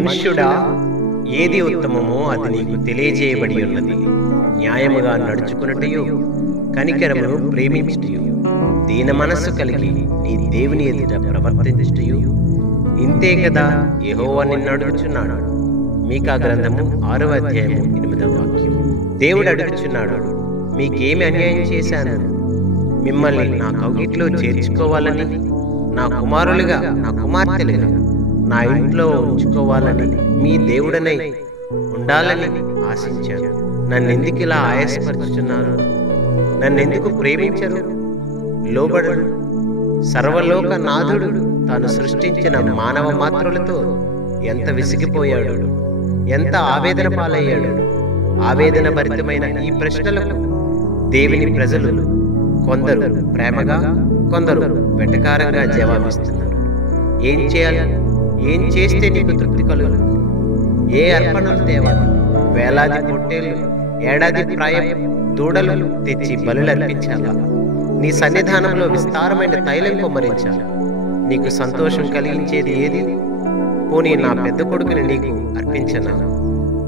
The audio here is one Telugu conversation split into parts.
మనుష్యుడా, ఏది ఉత్తమమో అది నీకు తెలియజేయబడి ఉన్నది. న్యాయముగా నడుచుకున్నటయు, కనికరమును ప్రేమించుటయు, దీన మనస్సు కలిగి నీ దేవుని ఎదుట ప్రవర్తించుటయు ఇంతే కదా యెహోవా నిన్ను అడుగుచున్నాడు. మీకా గ్రంథము 6వ అధ్యాయము 8వ వాక్యం. దేవుడు అడుగుచున్నాడు, మీకేమి అన్యాయం చేశాను? మిమ్మల్ని నా కౌగిట్లో చేర్చుకోవాలని, నా కుమారులుగా నా కుమార్తెలుగా నా ఇంట్లో ఉంచుకోవాలని, మీ దేవుడనై ఉండాలని ఆశించాను. నన్నెందుకు ఇలా ఆయాసపరుచుతున్నారు? నన్నెందుకు ప్రేమించరు, లోబడరు? సర్వలోక నాథుడు తాను సృష్టించిన మానవ మాత్రులతో ఎంత విసిగిపోయాడు, ఎంత ఆవేదన పాలయ్యాడు. ఆవేదన భరితమైన ఈ ప్రశ్నలకు దేవుని ప్రజలు కొందరు ప్రేమగా, కొందరు వెటకారంగా జవాబిస్తున్నారు. ఏం చేయాలి? ఏం చేస్తే నీకు తృప్తి కలుగుతుంది? ఏ అర్పణలు తేవాలి? వేలాది పొట్టేళ్లు, ఏడాది ప్రాయం దూడలు తెచ్చి బలులు అర్పించాలా? నీ సన్నిధానంలో విస్తారమైన తైలం కొమ్మరించాలి. నీకు సంతోషం కలిగించేది ఏది? పోనీ నా పెద్ద కొడుకుని నీకు అర్పించనా?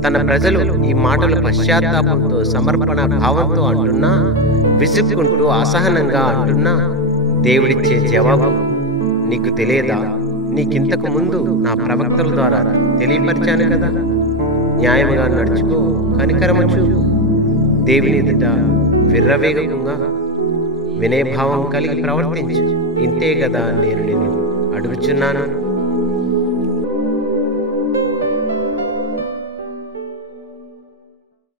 తన ప్రజలు ఈ మాటలు పశ్చాత్తాపంతో, సమర్పణ భావంతో అంటున్నా, విసుక్కుంటూ అసహనంగా అంటున్నా, దేవుడిచ్చే జవాబు నీకు తెలియదా? నీకింతకు ముందు నా ప్రవక్తల ద్వారా తెలియపరిచాను కదా. న్యాయముగా నడుచుకో, కనికరము చూపు, దేవుని ఎదుట విర్రవేగంగా వినయభావం కలిగి ప్రవర్తించు. ఇంతే కదా నేను నిన్ను అడుగుచున్నాను.